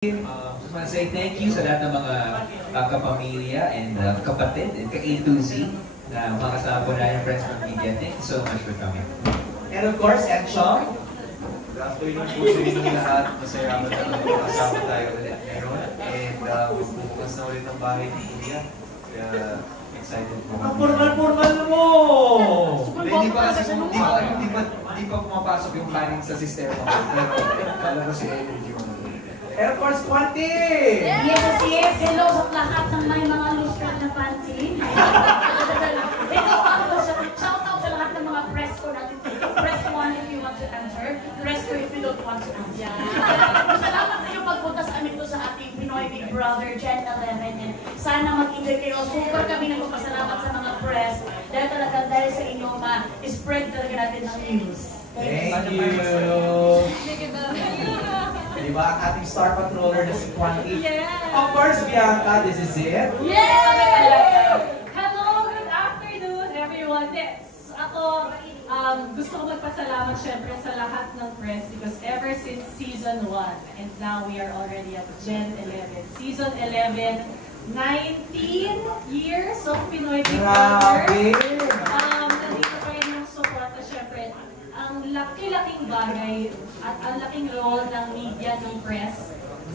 Just want to say thank you sa lahat ng mga kapamilya and kapatid and ka-A to Z na mga kasama po na yung friends from media. Thank you so much for coming. And of course, Enchong. Good afternoon po sa inyong lahat. Masaya ako na kasama tayo ulit ngayon. And bubukas na ulit ang bahay ni India. Kaya excited po. Ang formal mo! Hindi pa pumapasok yung planning sa sistema. Alam ko si Energy mo. And of course, Quanti! Yes, yes. Hello sa lahat ng may mga loose-cut na panty. Shout out sa lahat ng mga press ko natin. Press 1 if you want to answer. Press 2 if you don't want to answer. Salamat sa inyo pagpunta sa amin to sa ating Pinoy Big Brother Gen 11. And sana mag-enjoy kayo. Super kami nagpapasalamat sa mga press. Dahil sa inyo ma-spread talaga natin ng news. Thank you! Diba ang ating star patroller na si Quanti? Yeah. Of course, Bianca, this is it. Yeah! Hello, good afternoon everyone. Yes, ako gusto ko magpasalamat syempre sa lahat ng press because ever since season 1 and now we are already at Gen 11. Season 11, 19 years of Pinoy Big Brother. Nandito pa rin yung support na syempre ang laki-laking bagay at ang laking role ng media, ng press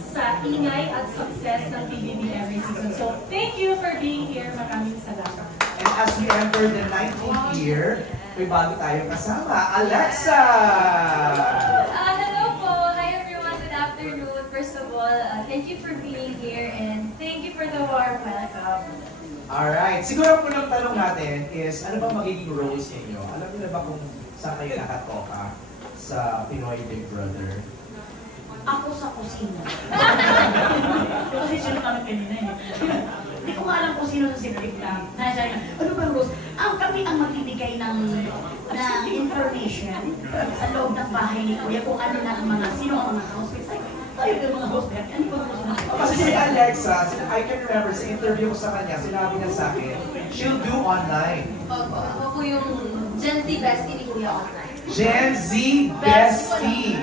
sa ingay at success ng PBB every season. So, thank you for being here. Maraming salamat. And as we enter the 19th year, may bago tayong kasama, Alexa! Hello po! Hi everyone, good afternoon. First of all, thank you for being here and thank you for the warm welcome. Alright, siguro po ng tanong natin is, ano ba magiging roles ninyo? Alam niyo na ba kung saan kayo nakatoka sa Pinoy Big Brother? Ako sa kusina. Kasi sino kami kanina eh. Hindi ko nga alam kung sino sa script lang. Nasa ano ba Rose? Kami ang magbibigay ng information sa loob ng bahay ni Kuya kung ano na ang mga, sino ang mga housemates. Tayo yung mga housemates. Ano ba housemates? Kasi si Alexa, I can remember sa interview ko sa kanya, sinabi niya sa akin, she'll do online. Opo, ako po yung Gen Z bestie ni Kuya online. Gen Z Bestie!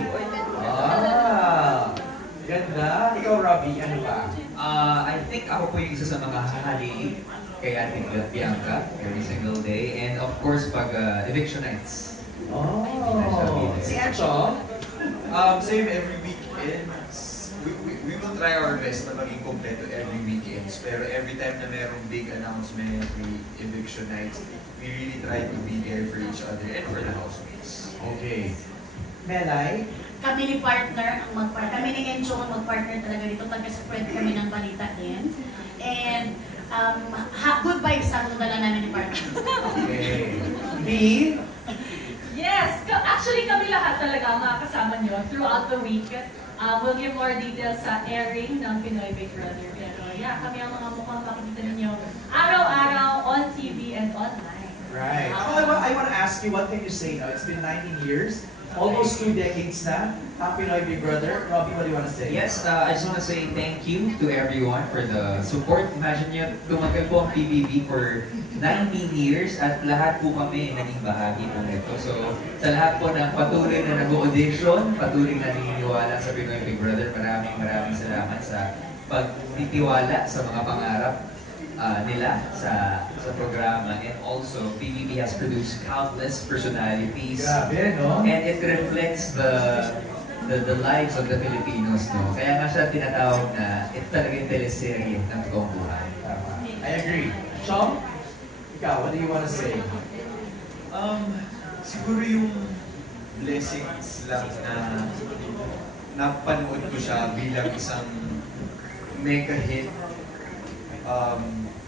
Ganda. Ikaw, Robbie, ano ba? I think ako po yung isa sa mga hahali kay Ate Bianca every single day. And of course, pag eviction nights. Oh! Si Enchong? Same every weekend. We will try our best na maging kompleto every weekends. Pero every time na merong big announcement, eviction nights, we really try to be there for each other and for the housemates. Okay. Melay? Kami ni partner ang kami ni Encho ang mag-partner talaga dito. Pagka-spread kami ng balita din. And good vibes ang dala namin ni partner. Okay. B? Yes, actually kami lahat talaga makakasama nyo throughout the week. We'll give more details sa airing ng Pinoy Big Brother. Pero yeah, kami ang mga mukhang makikita ninyo araw-araw on TV and online. Right. I want to ask you, what can you say now? It's been 19 years. Almost 2 decades na, ang Pinoy Big Brother. Robbie, what do you want to say? Yes, I just want to say thank you to everyone for the support. Imagine nyo, tumagal po ang PBB for 19 years at lahat po kami naging bahagi po nito. So, sa lahat po ng patuloy na nag-audition, patuloy na naniniwala sa Pinoy Big Brother, maraming salamat sa pagtitiwala sa mga pangarap nila sa programa. And also, PBB has produced countless personalities. Grabe, no? And it reflects the lives of the Filipinos, no? Kaya nga siya tinatawag na ito talaga yung teleserye ng totoong buhay. I agree. Sean? Ikaw, what do you want to say? Siguro yung blessings lang na napanood ko siya bilang isang mega hit.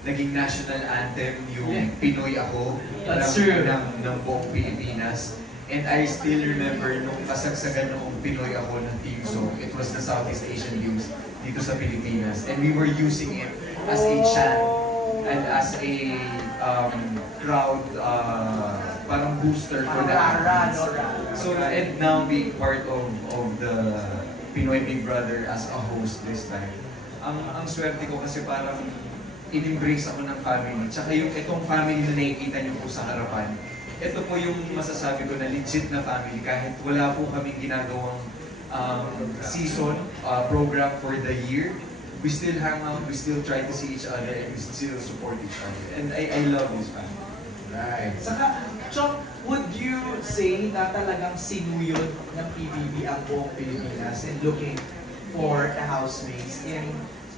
Naging national anthem yung Pinoy Ako ng buong Pilipinas. And I still remember nung kasagsagan ng Pinoy Ako ng team song. It was the Southeast Asian Games dito sa Pilipinas. And we were using it as a chant and as a crowd parang booster for the athletes. So and now being part of the Pinoy Big Brother as a host this time. Ang swerte ko kasi parang in-embrace ako ng family. Tsaka yung itong family na nakikita niyo po sa harapan, ito po yung masasabi ko na legit na family kahit wala po kaming ginagawang season program for the year, we still hang out, we still try to see each other, and we still support each other. And I love this family. Right. Saka, Chong, would you say na talagang sinuyod ng PBB ang buong Pilipinas and looking for the housemates in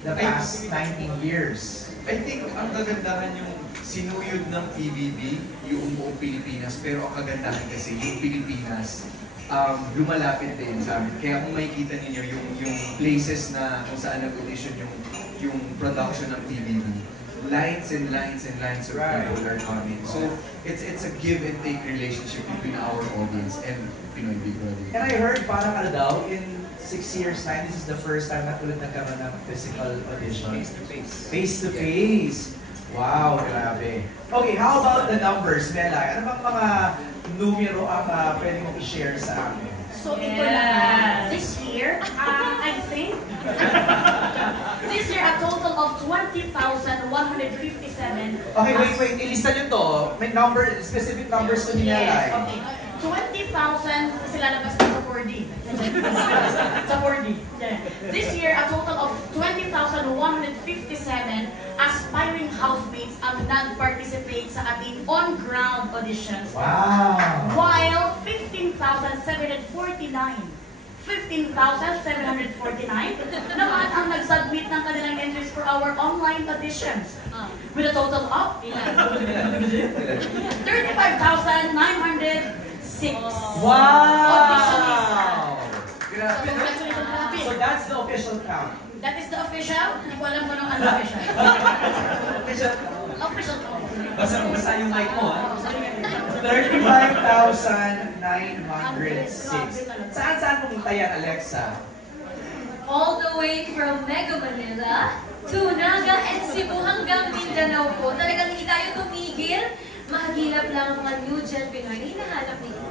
the past 19 years? I think ang kagandahan yung sinuyod ng PBB, yung buong Pilipinas, pero ang kagandahan kasi yung Pilipinas, lumalapit din sa amin. Kaya kung makikita ninyo yung places na kung saan nag-audition yung production ng PBB, lines and lines and lines of people are coming. So it's a give and take relationship between our audience and Pinoy Big Brother. And I heard parang ano daw, in 6 years time, this is the first time na ulit nagkaroon ng physical audition. Face to face. Face to face. Wow, grabe. Okay, how about the numbers, Melay? Ano bang mga numero ang pwede mong i-share sa amin? So ito lang, this year, I think, this year a total of 20,157. Okay, wait, ilista nyo to. May specific numbers to Melay. Yes, okay. 20,000 sila labas na sa 4D. Sa 4D. Yeah. This year, a total of 20,157 aspiring housemates ang nag-participate sa ating on-ground auditions. Wow! While 15,749 naman ang nag-submit ng kanilang entries for our online auditions. With a total of 35,906 auditionees. Grabe. Congratulations. So that's the official count. That is the official. Hindi ko alam kung anong unofficial. Official count. Basa yung mic mo, ha? 35,906. Saan pumunta yan, Alexa? All the way from Mega Manila to Naga and Cebu hanggang Mindanao po. Talagang hindi tayo tumigil. Mahagilap lang ang mga new gen Pinoy na hinahanap nila.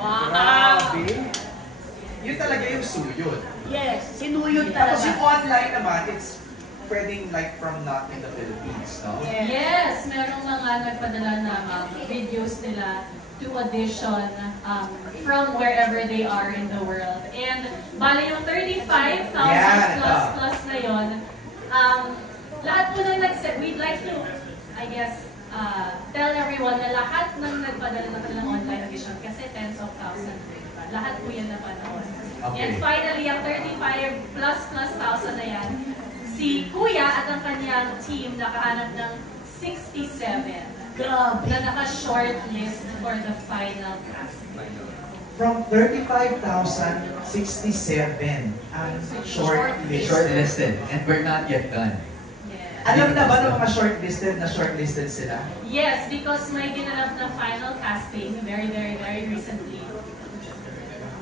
Grabe. Yun talaga yung suyod. Yes, sinuyod Tapos yung talaga. online naman, it's spreading like from not in the Philippines, no? Yes, merong mga nagpadala ng videos nila to audition from wherever they are in the world. And bali yung 35,000 plus na yon, lahat po nang we'd like to, I guess, tell everyone na lahat ng nagpadala ng kanilang online audition, kasi tens of thousands, diba? Lahat po yan napanood. Okay. And finally, ang 35 plus thousand na yan, si Kuya at ang kanyang team nakahanap ng 67 Grabe. na naka-shortlist for the final casting. From 35,067 ang shortlist. Shortlisted. And we're not yet done. Yeah. Alam na ba ng mga shortlisted sila? Yes, because may ginanap na final casting very recently.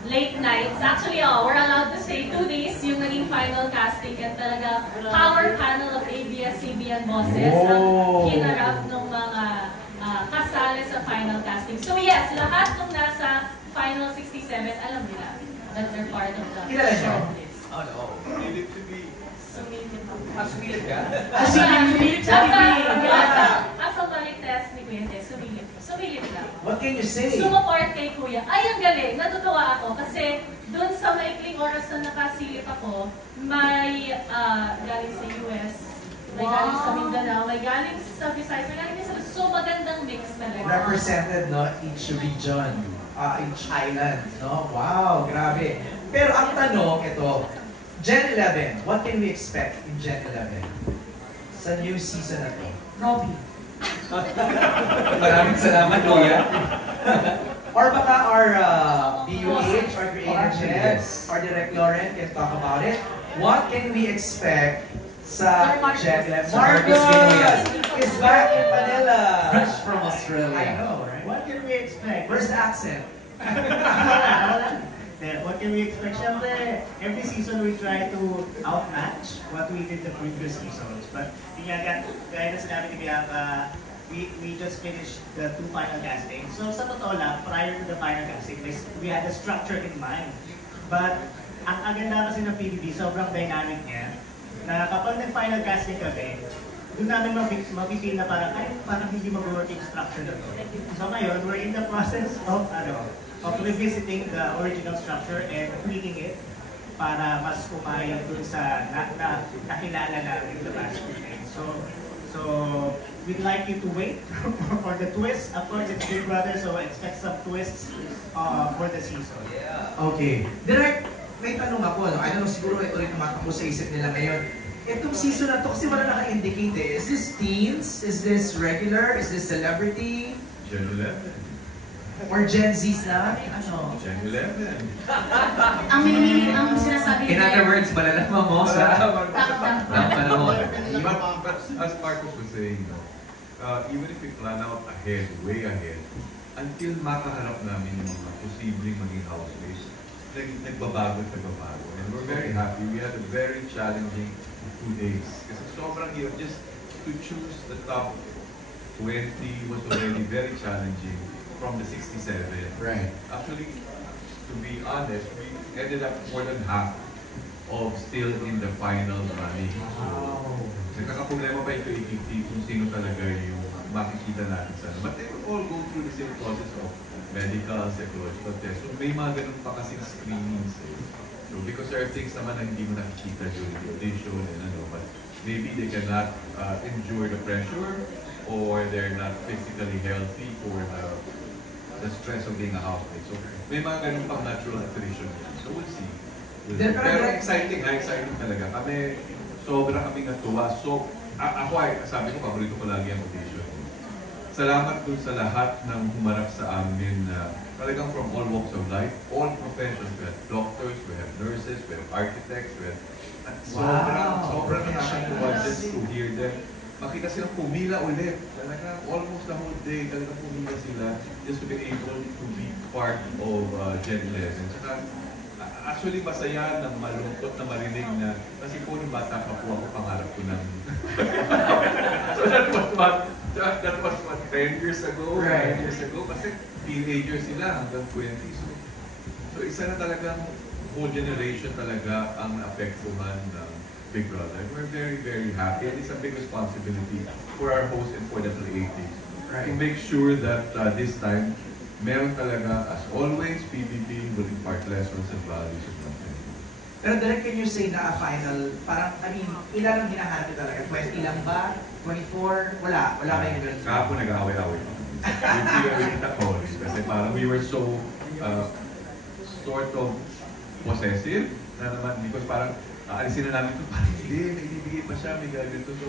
Late nights. Actually, we're allowed to say 2 days yung naging final casting at talaga power panel of ABS-CBN bosses ang hinarap ng mga kasali sa final casting. So yes, lahat ng nasa final 67, alam nila that they're part of the Kilala nyo? shortlist. Oh no. Sumilip to be. Sumilip ka? Sumilip sa bibig. Asa Marites ni Kuya, sumilip lang. What can you say? Sumaport kay Kuya. Ay, ang galing. Natutuwa ako kasi doon sa maikling oras na nakasilip ako, may galing sa US, may galing sa Mindanao, may galing sa Visayas, may galing sa so magandang mix talaga. Represented, no, each region, each island, no? Wow, grabe. Pero ang tanong, ito, Gen 11, what can we expect in Gen 11? Sa new season na to? Robby. Maraming salamat, Kuya. Or baka our BUH, our creative Actually, head, yes. our Direct Lauren can talk about it. What can we expect sa Sir Marcos. Gen 11? Sir Marcos Vinoya. is back in Manila. Fresh from I Australia. know, right? What can we expect? Where's the accent? What can we expect? Siyempre, every season we try to outmatch what we did the previous seasons. But gaya na sinabi ni Bianca, we just finished the 2 final castings. So sa totoo lang, prior to the final casting, we had a structure in mind. But ang aganda kasi ng PBB, sobrang dynamic niya, na kapag nag-final casting kami, doon namin mapipil na parang hindi mag-work yung structure na to. So ngayon, we're in the process of of revisiting the original structure and tweaking it para mas kumayang dun sa nakilala namin the mascot. So we'd like you to wait for the twist. Of course, it's Big Brother, so expect some twists for the season. Okay. Direct, may tanong ako, I don't know, siguro ito rin tumatakbo sa isip nila ngayon. Itong season na to, kasi wala naka-indicate eh. Is this teens? Is this regular? Is this celebrity? Gen 11. Or Gen Z's na? Ano? Gen 11. Ang sinasabi In other words, malalaman mo sa panahon. But as Marcos was saying, even if we plan out ahead, way ahead, until makaharap namin yung mga posibleng maging housemates, nagbabago. And we're very happy. We had a very challenging 2 days. Kasi sobrang hirap. Just to choose the top 20 was already very challenging from the 67. Right. Actually, to be honest, we ended up more than half of still in the final running. Wow. Nagkakaproblema pa ito i-50 kung sino talaga yung makikita natin sa But they will all go through the same process of medical, psychological tests. So may mga ganun pa kasing screenings eh. So because there are things naman na hindi mo nakikita during the audition and ano, but maybe they cannot endure the pressure or they're not physically healthy for the stress of being a housemate. So may mga ganun pang natural attrition. So we'll see. Pero exciting talaga. Kami, sobra kaming natuwa. So ako ay, sabi ko, paborito ko lagi ang audition. Salamat dun sa lahat ng humarap sa amin na talagang from all walks of life, all professions. We have doctors, we have nurses, we have architects, we have... Sobrang nakakatuwa just to hear them. Makita silang pumila ulit. Talaga, almost the whole day, talagang pumila sila just to be able to be part of Gen 11. Saka, actually, masaya na malungkot na marinig na kasi po nung bata pa po ako, pangarap ko ng... So that was what, 10 years ago? Right. 9 years ago? Kasi teenagers sila hanggang 20. So isa na talagang whole generation talaga ang naapektuhan ng Big Brother. We're very, very happy. And it's a big responsibility for our host and for the creatives to make sure that this time, meron talaga, as always, PBB will impart lessons and values of nothing. Pero Direk, can you say na final, parang, I mean, ilan ang hinahanap nyo talaga? 20 lang ba? 24? Wala kayo ganun. Kahapon nag-away-away. With the calls. Kasi parang we were so sort of possessive na naman because parang aalisin na namin ito, parang hindi, may ibibigay pa siya, may ganito. So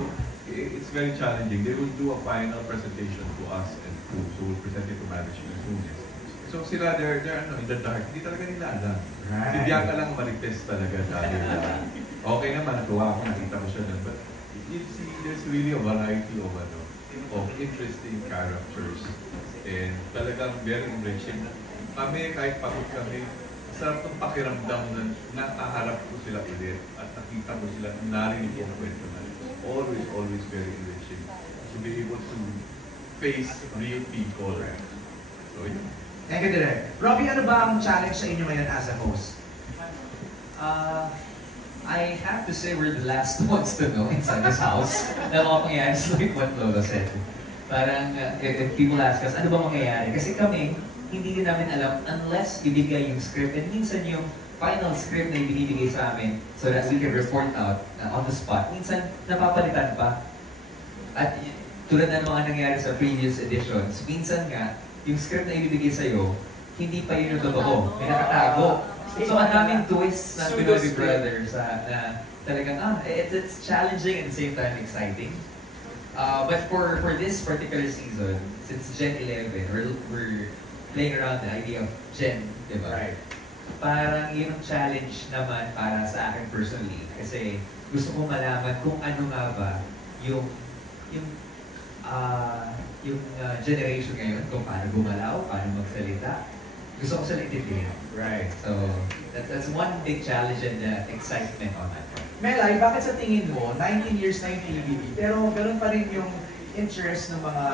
it's very challenging. They will do a final presentation to us and so we'll present it to management soon. So sila, they're in the dark. Hindi talaga nila alam. Si Bianca lang marites talaga dahil okay naman, natuwa ako, nakita ko siya doon. But you see, there's really a variety of interesting characters and talagang very enriching. Kami, kahit pagod kami, sarap ng pakiramdam na nakaharap ko sila ulit at nakita ko sila, narinig ko ang kwento na ito. Always very enriching to be able to face real people. So, yun. Thank you, Direk. Robbie, ano ba ang challenge sa inyo ngayon as a host? I have to say we're the last ones to know inside this house na mga pangyayari like what Lola said. Parang if people ask us, ano ba mangyayari? Kasi kami, hindi din namin alam unless ibigay yung script. And minsan yung final script na ibinibigay sa amin so that we can report out on the spot. Minsan napapalitan pa. At tulad ng mga nangyari sa previous editions, minsan nga, yung script na ibibigay sa'yo, hindi pa yun yung totoo. May nakatago. So ang daming twists ng Pinoy Big Brother na talagang, it's challenging and at the same time exciting. But for this particular season, since Gen 11, we're playing around the idea of Gen, di ba? Right. Parang yun ang challenge naman para sa akin personally. Kasi gusto kong malaman kung ano nga ba yung generation ngayon, kung paano gumalaw, paano magsalita. Gusto ko sila intindihan. Right. So, that's one big challenge and excitement on that part. Melay, bakit sa tingin mo, 19 years na yung PBB, pero ganoon pa rin yung interest ng mga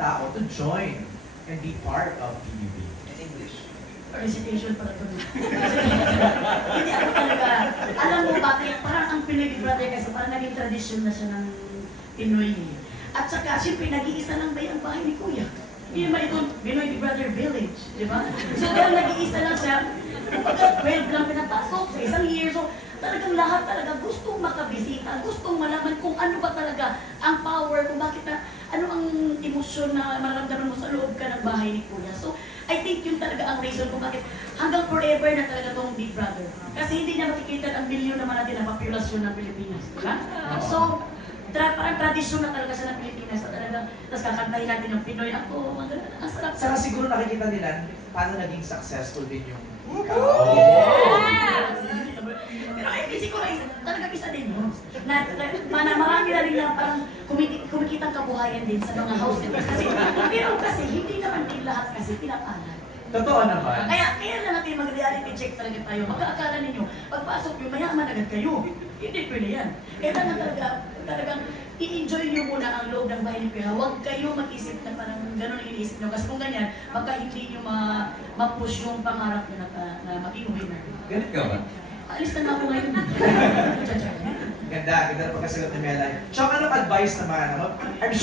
tao to join and be part of PBB? In English. Recitation pala ito. Hindi ako talaga. Alam mo bakit? Parang ang Pinoy Big Brother kasi parang naging tradisyon na siya ng Pinoy. At saka, siyempre, nag-iisa lang ba yung bahay ni Kuya? Hindi naman ito Pinoy Big Brother Village, di ba? So dahil nag-iisa lang siya, 12 lang pinapasok sa isang year. So talagang lahat talaga gustong makabisita, gustong malaman kung ano ba talaga ang power, kung bakit na, ano ang emosyon na maramdaman mo sa loob ka ng bahay ni Kuya. So I think yun talaga ang reason kung bakit hanggang forever na talaga tong Big Brother. Kasi hindi niya makikita ang milyon naman natin ang populasyon ng Pilipinas. Diba? So, parang tradisyon na talaga siya ng Pilipinas. So, talagang, tapos kakantahin natin ng Pinoy. Ako, ang sarap. Saka siguro nakikita nila paano naging successful din yung Pero ay, kasi ko talaga isa din yun. Marami na rin na parang kumikita ang kabuhayan din sa mga house nila. Kasi hindi naman din lahat kasi pinapalan. Totoo naman. Kaya lang natin mag-reality check talaga tayo. Magkaakala ninyo, pagpasok nyo, mayaman agad kayo. Hindi pwede yan. Kailangan talagang i-enjoy nyo muna ang loob ng bahay ni Kuya. Huwag kayo mag-isip na parang gano'n ang iniisip nyo. Kasi kung ganyan, baka hindi nyo ma-push yung pangarap nyo na maging winner. Ganit ka ba? Alis na nga ako ngayon. Ganda na pagkasagot ni Melanie. Chong, anong advice naman? I'm sure